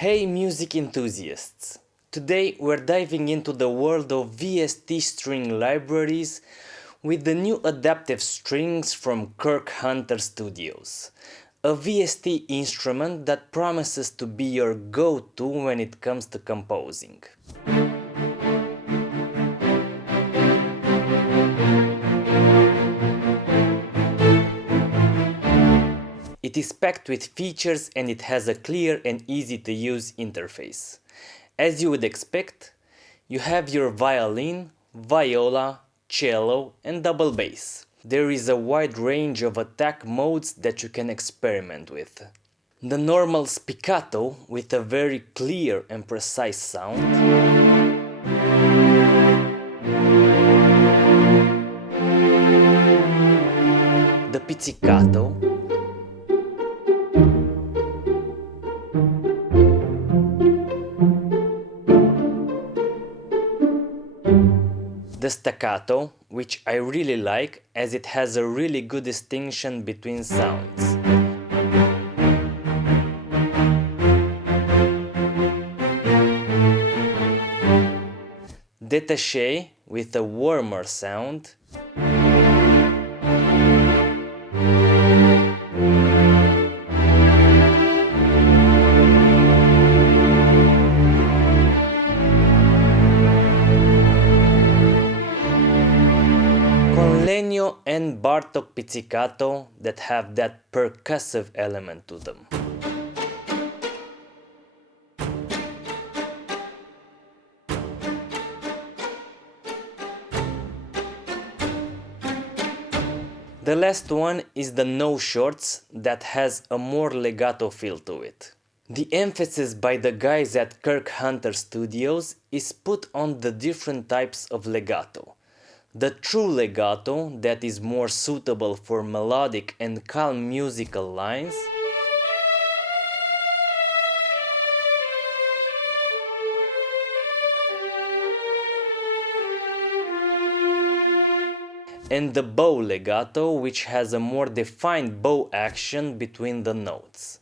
Hey music enthusiasts! Today we're diving into the world of VST string libraries with the new adaptive strings from Kirk Hunter Studios, a VST instrument that promises to be your go-to when it comes to composing. It is packed with features and it has a clear and easy to use interface. As you would expect, you have your violin, viola, cello and double bass. There is a wide range of attack modes that you can experiment with. The normal spiccato with a very clear and precise sound. The pizzicato. The staccato, which I really like as it has a really good distinction between sounds. Détaché with a warmer sound. Legno and Bartok pizzicato that have that percussive element to them. The last one is the no shorts that has a more legato feel to it. The emphasis by the guys at Kirk Hunter Studios is put on the different types of legato. The true legato that is more suitable for melodic and calm musical lines, and the bow legato, which has a more defined bow action between the notes.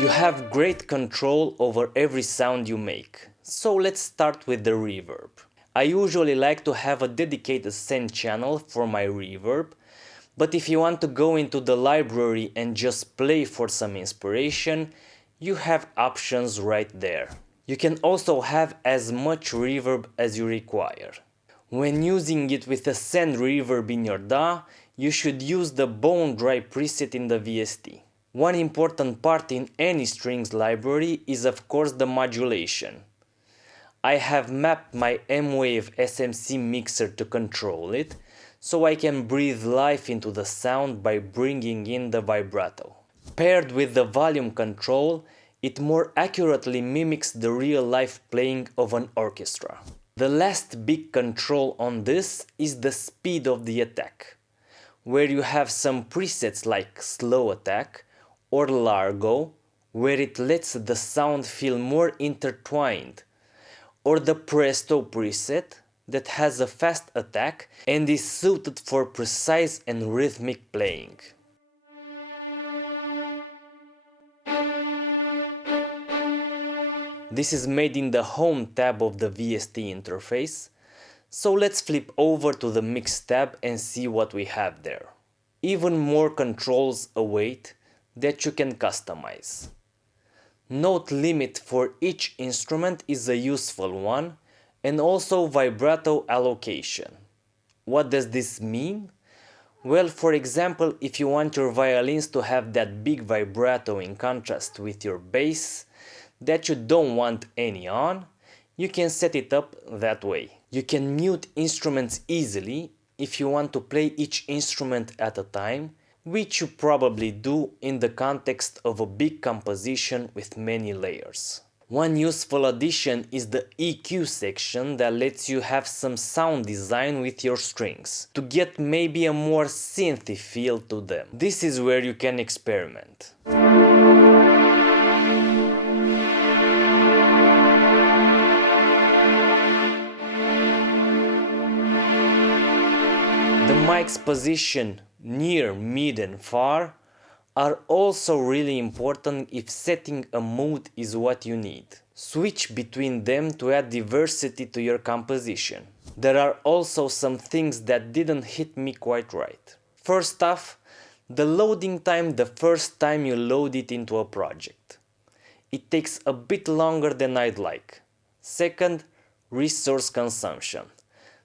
You have great control over every sound you make, so let's start with the reverb. I usually like to have a dedicated send channel for my reverb, but if you want to go into the library and just play for some inspiration, you have options right there. You can also have as much reverb as you require. When using it with a send reverb in your DAW, you should use the bone dry preset in the VST. One important part in any strings library is of course the modulation. I have mapped my m-vave SMC mixer to control it, so I can breathe life into the sound by bringing in the vibrato. Paired with the volume control, it more accurately mimics the real-life playing of an orchestra. The last big control on this is the speed of the attack, where you have some presets like slow attack or largo, where it lets the sound feel more intertwined, or the presto preset that has a fast attack and is suited for precise and rhythmic playing. This is made in the Home tab of the VST interface, so let's flip over to the Mix tab and see what we have there. Even more controls await that you can customize. Note limit for each instrument is a useful one, and also vibrato allocation. What does this mean? Well, for example, if you want your violins to have that big vibrato in contrast with your bass that you don't want any on, you can set it up that way. You can mute instruments easily if you want to play each instrument at a time, which you probably do in the context of a big composition with many layers. One useful addition is the EQ section that lets you have some sound design with your strings, to get maybe a more synthy feel to them. This is where you can experiment. mic's position near, mid and far are also really important if setting a mood is what you need. Switch between them to add diversity to your composition. There are also some things that didn't hit me quite right. First off, the loading time the first time you load it into a project. It takes a bit longer than I'd like. Second, resource consumption.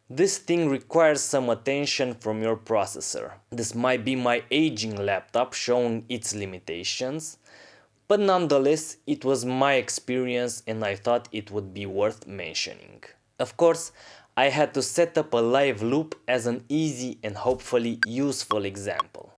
This thing requires some attention from your processor. This might be my aging laptop showing its limitations, but nonetheless it was my experience and I thought it would be worth mentioning. Of course, I had to set up a live loop as an easy and hopefully useful example.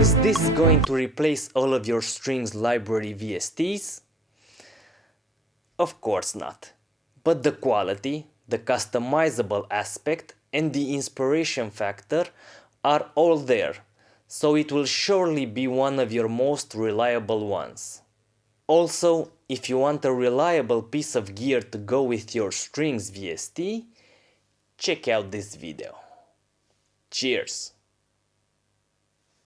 Is this going to replace all of your strings library VSTs? Of course not. But the quality, the customizable aspect and the inspiration factor are all there, so it will surely be one of your most reliable ones. Also, if you want a reliable piece of gear to go with your strings VST, check out this video. Cheers!